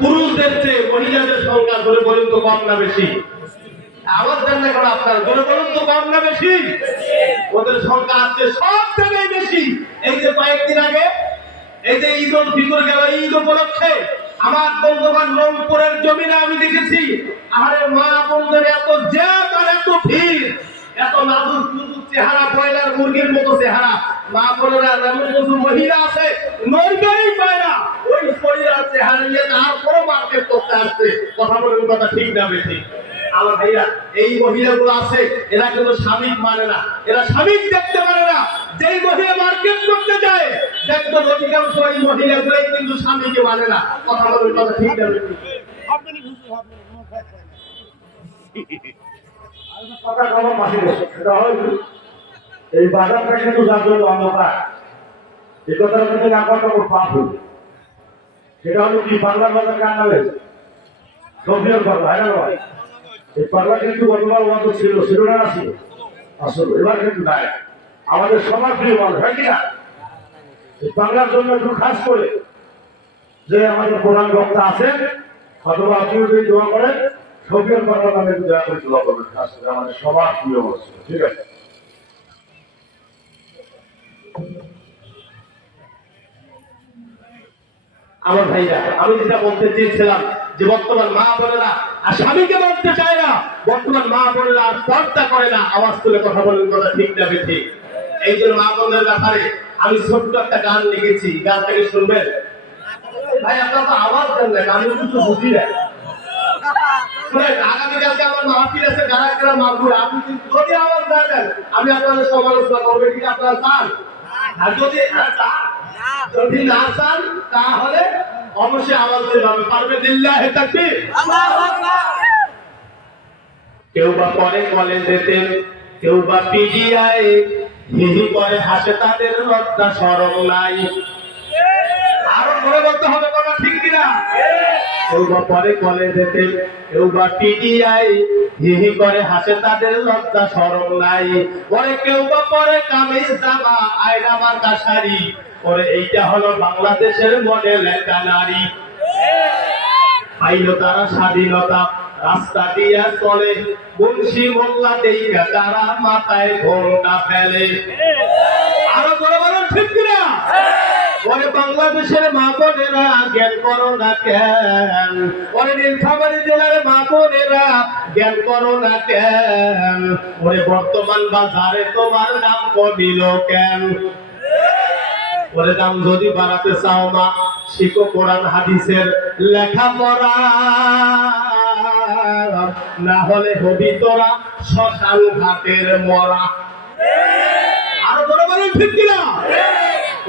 পুরুষদের চেয়ে মহিলাদের সংখ্যা ধরে বলুন তো কম না বেশি? আওয়াজ দেন না কেন আপনারা? ধরে বলুন তো কম না বেশি? ওদের সংখ্যা আছে সব থেকে বেশি। এই যে কয়েকদিন আগে এই যে ঈদ উল ফিতর গেল, ঈদ উপলক্ষে আমার বন্ধুবান রংপুরের জমিনে আমি দেখেছি, আরে মা বোনদের এত জ্যাম আর এত ভিড়, এত নাজুক নাজুক চেহারা, ব্রয়লার মুরগির মতো চেহারা। মা বোনেরা এমন কিছু মহিলা আছে নড়বেই পায় না, ওই শরীরের চেহারা নিয়ে তারপরও মার্কেট করতে আসছে। কথা বলুন, কথা ঠিক না বেঠিক? আমার ভাইরা, এই মহিলাগুলো আছে, এরা কিন্তু স্বামী মানে না, এরা স্বামী দেখতে পারে না। যেই মহিলা মার্কেট করতে যায় দেখবেন অধিকাংশ এই মহিলাগুলোই কিন্তু স্বামীকে মানে না। কথা বলুন, কথা ঠিক না বেঠিক? কথা কম মাসি সেটা হয় এই বাজারটা কিন্তু জাগ্রত অন্ধকার। এই কথার মধ্যে না কথা পাপ হল, সেটা হলো কি বাংলার বাজার কান্না হয়েছে রবির পাগলা, হ্যাঁ না ভাই? এই পাগলা কিন্তু গতবার ওয়াদ ছিল না, ছিল আসলে এবার কিন্তু নাই। আমাদের সমাজ প্রিয় মানুষ, হয় কিনা? এই বাংলার জন্য একটু খাস করে যে আমাদের প্রধান বক্তা আছেন, অথবা আপনি যদি দোয়া করেন সবির পাগলা নামে দয়া করে দোয়া করবেন, খাস করে আমাদের সবার প্রিয় মানুষ। ঠিক আছে? আমার ভাইরা, আমি যেটা বলতে চেয়েছিলাম যে বর্তমান মা বোনেরা আর স্বামীকে মানতে চায় না, বর্তমান মা বোনেরা আর পর্দা করে না। আওয়াজ তুলে কথা বলেন, কথা ঠিক না বেঠিক? এই জন্য মা বোনদের ব্যাপারে আমি ছোট্ট একটা গান লিখেছি, গানটাকে শুনবেন? ভাই আপনারা তো আওয়াজ দেন না, আমি কিছু বুঝি না। শুনেন, আগামীকালকে আমার মাহফিল আছে যারা মাহফিল, আপনি যদি আওয়াজ না দেন আমি আপনাদের সমালোচনা করবো, ঠিক আপনারা চান? আর যদি না চান তাহলে অবশ্যই আওয়াজ দিতে হবে। পারবে? লিল্লাহি তাকবীর। কেউ বা পরে কলেজেতে, কেউ বা পিজিআই, হিহি করে হাসে, তাদের লজ্জা শরম নাই। আরো ধরে বলতে হবে, কথা ঠিক কিনা? কেউ বা পরে কলেজেতে, কেউ বা পিজিআই, হিহি করে হাসে, তাদের লজ্জা শরম নাই। পরে কেউ বা পরে কামিজ জামা, আয়না মার্কা শাড়ি, পরে এইটা হলো বাংলাদেশের মডেল একটা নারী। পাইল তারা স্বাধীনতা, রাস্তা দিয়া চলে, বংশী মোল্লা দেখা তারা মাথায় ঘোমটা ফেলে। আরো বড় বড় ঠিক কিনা? ওরে বাংলাদেশের মা বোনেরা জ্ঞান করো না কেন? ওরে নীলফামারী জেলার মা বোনেরা জ্ঞান করো না কেন? ওরে বর্তমান বাজারে তোমার দাম কমিল কেন? ওরে দাম যদি বাড়াতে চাও মা, শিখো কোরআন হাদিসের লেখাপড়া, না হলে হবি তোরা শ্মশান ঘাটের মরা। আরো বড় বলেন ঠিক কিনা?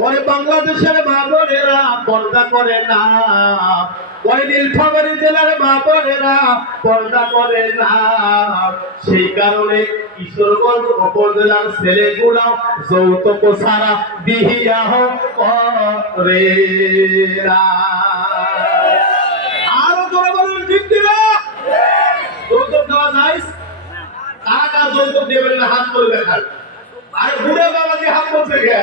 ওরে বাংলাদেশের মা বোনেরা পর্দা করে না, ওই নীলফামারী জেলার মা বোনেরা পর্দা করে না। সেই কারণে কিশোরগঞ্জ উপজেলার ছেলেগুলা যৌতুক ছাড়া বিবাহ করে না। আরো জোরে বলুন ঠিক কিনা? যৌতুক দেওয়া যায়? কারা কারা যৌতুক দেবেন না হাত করে দেখান। আরে বুড়ে বাবাজি হাত বলছে কে?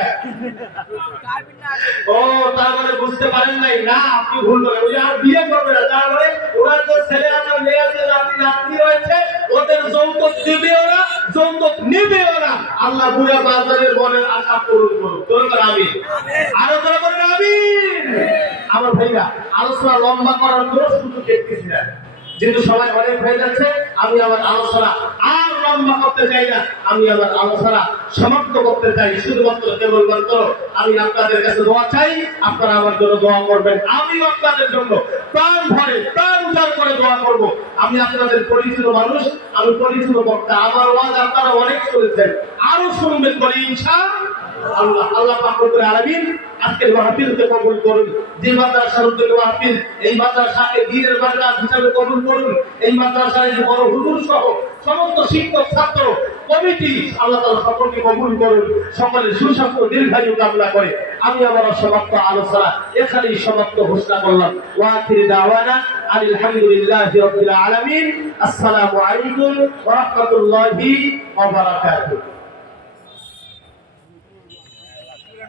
ও তার মানে বুঝতে পারেন নাই? না, আপনি ভুল করেন। ওই আর বিয়ে করবে না, তার মানে ওরা তো ছেলে আমার মেয়ে আছে, নাতি নাতনি রয়েছে, ওদের যৌতুক দিবেও না, যৌতুক নিবেও না। আল্লাহ বুড়া বাজারের মনের আশা পূরণ করুন। দরকার আমিন। আরো করে বলেন আমিন। আমার ভাইরা, আলোচনা লম্বা করার কোনো সুযোগ দেখতেছি না, যেহেতু সবাই অনেক হয়ে যাচ্ছে। আমি আমার আলোচনা আর লম্বা করতে চাই না, আমি আমার আলোচনা সমাপ্ত করতে চাই। শুধুমাত্র কেবলমাত্র আমি আপনাদের কাছে দোয়া চাই, আপনারা আমার জন্য দোয়া করবেন। আমি আপনাদের জন্য প্রাণ ভরে প্রাণ উজাড় করে দোয়া করব। আমি আপনাদের পরিচিত মানুষ, আমি পরিচিত বক্তা। আমার ওয়াজ আপনারা অনেক শুনেছেন, আরো শুনবেন বলে ইনশাআল্লাহ। আল্লাহ পাক রব্বুল আলামিন আজকের মাহফিলকে কবুল করুন। যে মাদ্রাসার উদ্যোগে মাহফিল, এই মাদ্রাসাকে দ্বীনের মাদ্রাসা হিসাবে কবুল করুন। এই মাদ্রাসার বড় হুজুর সহ সমস্ত শিক্ষক ছাত্র কমিটি আল্লাহ তাআলা সকলকে কবুল করুন। সকলের সুস্বাস্থ্য দীর্ঘায়ু কামনা করে আমি আমার সমাপ্ত আলোচনা এখানেই সমাপ্ত ঘোষণা করলাম। ওয়া আখির দাওয়ানা আলহামদুলিল্লাহি রাব্বিল আলামিন। আসসালামু আলাইকুম ওয়া রাহমাতুল্লাহি ওয়া বারাকাতুহু।